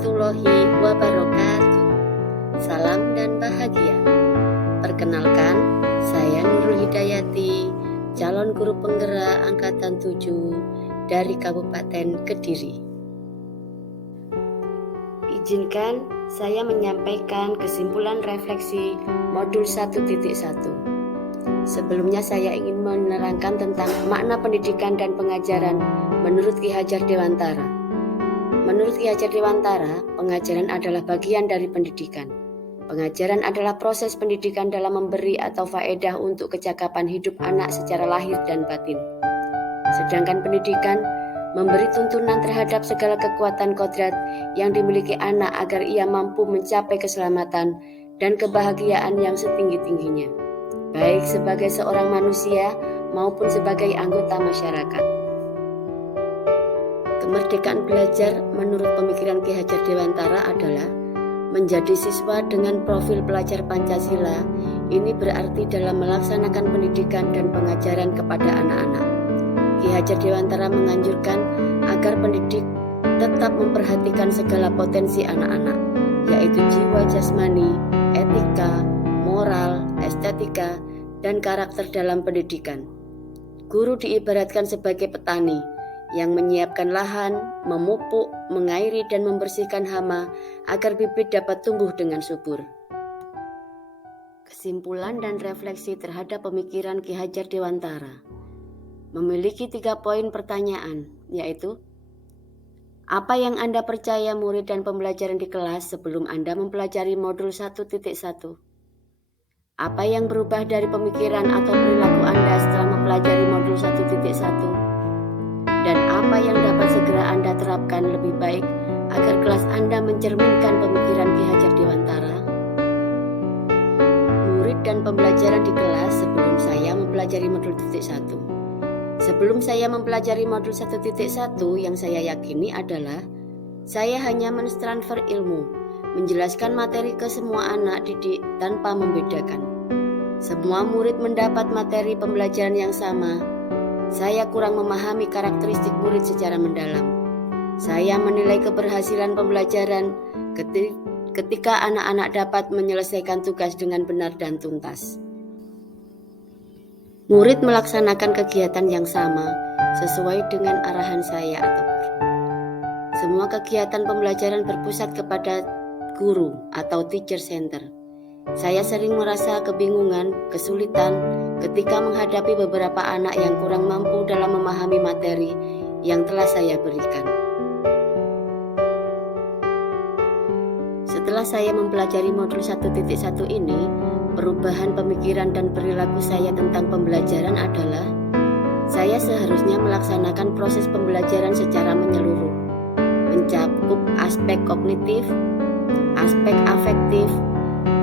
warahmatullahi wabarakatuh. Salam dan bahagia. Perkenalkan, saya Nurul Hidayati, calon guru penggerak angkatan 7 dari Kabupaten Kediri. Izinkan saya menyampaikan kesimpulan refleksi modul 1.1. Sebelumnya saya ingin menerangkan tentang makna pendidikan dan pengajaran menurut Ki Hajar Dewantara. Menurut Ki Hajar Dewantara, pengajaran adalah bagian dari pendidikan. Pengajaran adalah proses pendidikan dalam memberi atau faedah untuk kecakapan hidup anak secara lahir dan batin. Sedangkan pendidikan memberi tuntunan terhadap segala kekuatan kodrat yang dimiliki anak agar ia mampu mencapai keselamatan dan kebahagiaan yang setinggi-tingginya, baik sebagai seorang manusia maupun sebagai anggota masyarakat. Kemerdekaan belajar menurut pemikiran Ki Hajar Dewantara adalah menjadi siswa dengan profil pelajar Pancasila. Ini berarti dalam melaksanakan pendidikan dan pengajaran kepada anak-anak. Ki Hajar Dewantara menganjurkan agar pendidik tetap memperhatikan segala potensi anak-anak, yaitu jiwa jasmani, etika, moral, estetika, dan karakter dalam pendidikan. Guru diibaratkan sebagai petani yang menyiapkan lahan, memupuk, mengairi, dan membersihkan hama agar bibit dapat tumbuh dengan subur. Kesimpulan dan refleksi terhadap pemikiran Ki Hajar Dewantara memiliki 3 poin pertanyaan, yaitu: apa yang Anda percaya murid dan pembelajaran di kelas sebelum Anda mempelajari modul 1.1? Apa yang berubah dari pemikiran atau perilaku Anda setelah mempelajari modul 1.1? Dan apa yang dapat segera Anda terapkan lebih baik agar kelas Anda mencerminkan pemikiran Ki Hajar Dewantara? Murid dan pembelajaran di kelas sebelum saya mempelajari modul 1. Sebelum saya mempelajari modul 1.1, yang saya yakini adalah saya hanya mentransfer ilmu, menjelaskan materi ke semua anak didik tanpa membedakan. Semua murid mendapat materi pembelajaran yang sama. Saya kurang memahami karakteristik murid secara mendalam. Saya menilai keberhasilan pembelajaran ketika anak-anak dapat menyelesaikan tugas dengan benar dan tuntas. Murid melaksanakan kegiatan yang sama sesuai dengan arahan saya atau guru. Semua kegiatan pembelajaran berpusat kepada guru atau teacher center. Saya sering merasa kebingungan, kesulitan ketika menghadapi beberapa anak yang kurang mampu dalam memahami materi yang telah saya berikan. Setelah saya mempelajari modul 1.1 ini, perubahan pemikiran dan perilaku saya tentang pembelajaran adalah saya seharusnya melaksanakan proses pembelajaran secara menyeluruh, mencakup aspek kognitif, aspek afektif,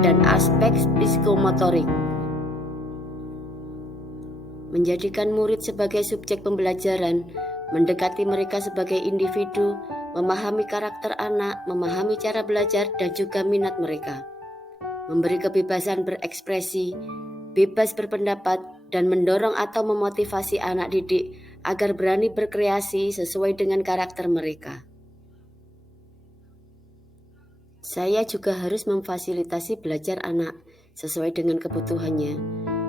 dan aspek psikomotorik. Menjadikan murid sebagai subjek pembelajaran, mendekati mereka sebagai individu, memahami karakter anak, memahami cara belajar dan juga minat mereka. Memberi kebebasan berekspresi, bebas berpendapat, dan mendorong atau memotivasi anak didik agar berani berkreasi sesuai dengan karakter mereka. Saya juga harus memfasilitasi belajar anak sesuai dengan kebutuhannya,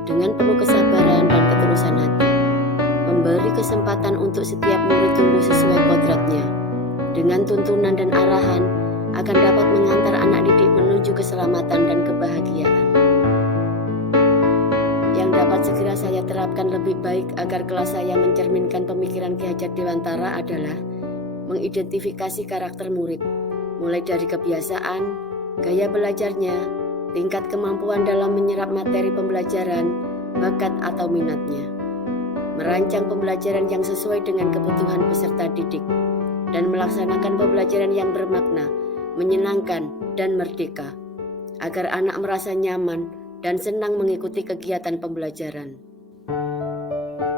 dengan penuh kesabaran dan ketulusan hati. Memberi kesempatan untuk setiap murid tumbuh sesuai kodratnya, dengan tuntunan dan arahan akan dapat mengantar anak didik menuju keselamatan dan kebahagiaan. Yang dapat segera saya terapkan lebih baik agar kelas saya mencerminkan pemikiran Ki Hajar Dewantara adalah mengidentifikasi karakter murid, mulai dari kebiasaan, gaya belajarnya, tingkat kemampuan dalam menyerap materi pembelajaran, bakat atau minatnya. Merancang pembelajaran yang sesuai dengan kebutuhan peserta didik, dan melaksanakan pembelajaran yang bermakna, menyenangkan, dan merdeka, agar anak merasa nyaman dan senang mengikuti kegiatan pembelajaran.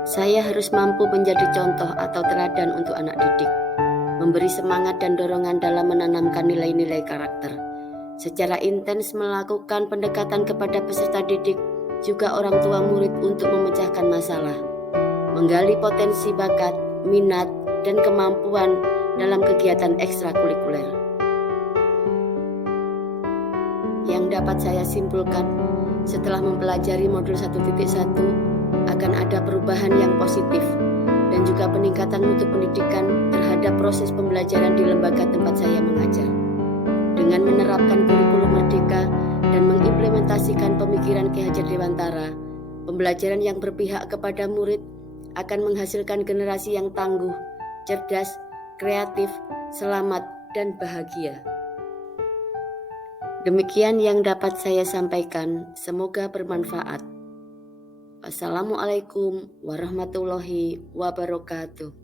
Saya harus mampu menjadi contoh atau teladan untuk anak didik, memberi semangat dan dorongan dalam menanamkan nilai-nilai karakter. Secara intens melakukan pendekatan kepada peserta didik, juga orang tua murid untuk memecahkan masalah, menggali potensi bakat, minat, dan kemampuan dalam kegiatan ekstrakurikuler. yang dapat saya simpulkan setelah mempelajari modul 1.1 akan ada perubahan yang positif dan juga peningkatan mutu pendidikan terhadap proses pembelajaran di lembaga tempat saya mengajar. Dengan menerapkan kurikulum merdeka dan mengimplementasikan pemikiran Ki Hajar Dewantara, pembelajaran yang berpihak kepada murid akan menghasilkan generasi yang tangguh, cerdas, kreatif, selamat, dan bahagia. Demikian yang dapat saya sampaikan, semoga bermanfaat. Wassalamualaikum warahmatullahi wabarakatuh.